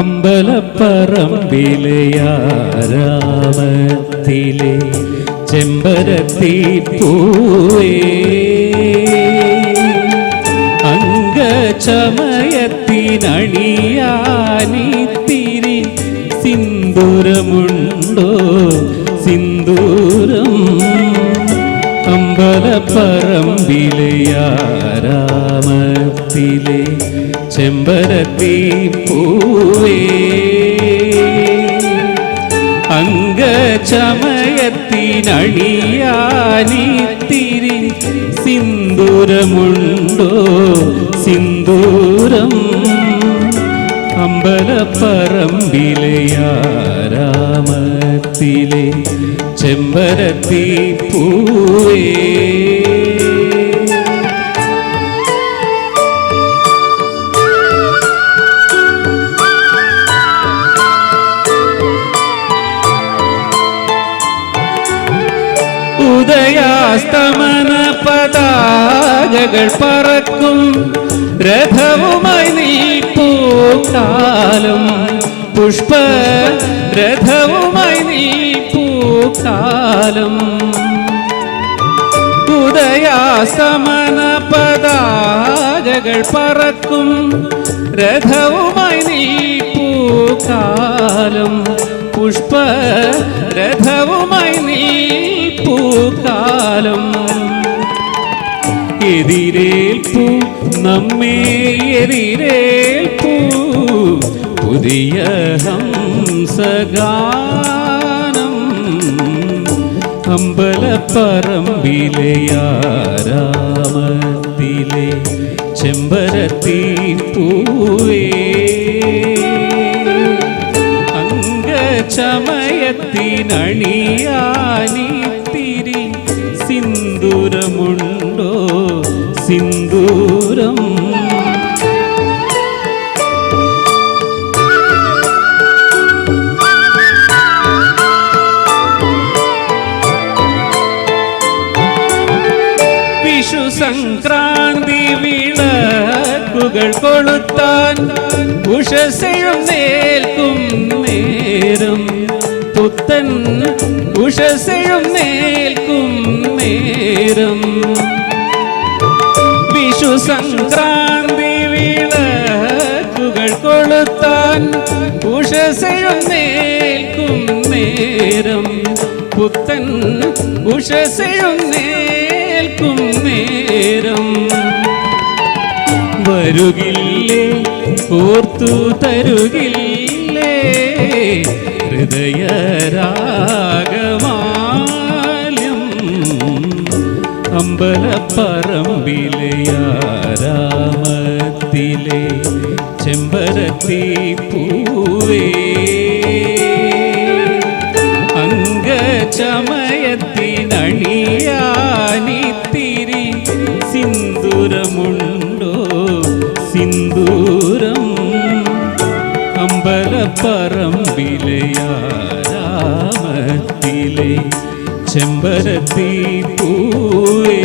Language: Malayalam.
അമ്പലപ്പറമ്പിലെയാരാമത്തിലെ ചെമ്പരത്തി പൂവേ. അംഗചമയത്തിനണിയാനിത്തിരി സിന്ദൂരമുണ്ടോ? സിന്ദൂരം അമ്പലപ്പറമ്പിലെയാരാമത്തിലെ ചെമ്പരത്തി പൂവേ. അംഗചമയത്തിനണിയാനിത്തിരി സിന്ദൂരമുണ്ടോ? സിന്ദൂരം അമ്പലപ്പറമ്പിലയാരാമത്തിലെ ചെമ്പരത്തി പൂവേ. ഉദയാസ്തമന പതാകകൾ പറക്കും. രഥവുമായി നീ പൂക്കാലും പുഷ്പ രഥവുമായി നീ പൂക്കാലും ഉദയാസ്തമന പതാകകൾ പറക്കും. രഥവുമായി നീ പൂക്കാലും പുഷ്പ രഥവുമായി നീപ്പൂക്കാലം എതിരേൽപ്പു നമ്മെ എതിരേൽപ്പു പുതിയ ഹംസഗാനം അമ്പലപ്പറമ്പിലെയാരാമത്തിലെ ചെമ്പരത്തി പൂവേ. അംഗചമയത്തിനണിയാനിത്തിരി സിന്ദൂരം. വിഷു സംക്രാന്തി വിളക്കുകൾ കൊളുത്താൻ ഉഷസെഴും നേൽക്കും നേരം പുത്തൻ ഉഷസെഴും നേൽക്കും നേരം സംക്രാന്തി വിളക്കുകൾ കൊളുത്താൻ ഉഷസെഴുന്നേൽക്കും നേരം. പുത്തൻ ഉഷസെഴുന്നേൽക്കും നേരം. വരുകില്ലേ ഓർത്തു തരുകില്ലേ ഹൃദയരാഗമാല്യം അമ്പലപ്പറമ്പിലെയാരാമത്തിലെ ചെമ്പരത്തി പൂവേ അംഗചമയത്തിനണിയാനിത്തിരി സിന്ദൂരമുണ്ടോ? സിന്ദൂരം അമ്പലപ്പറമ്പിലെയാരാമത്തിലെ ചെമ്പരത്തി പൂവേ.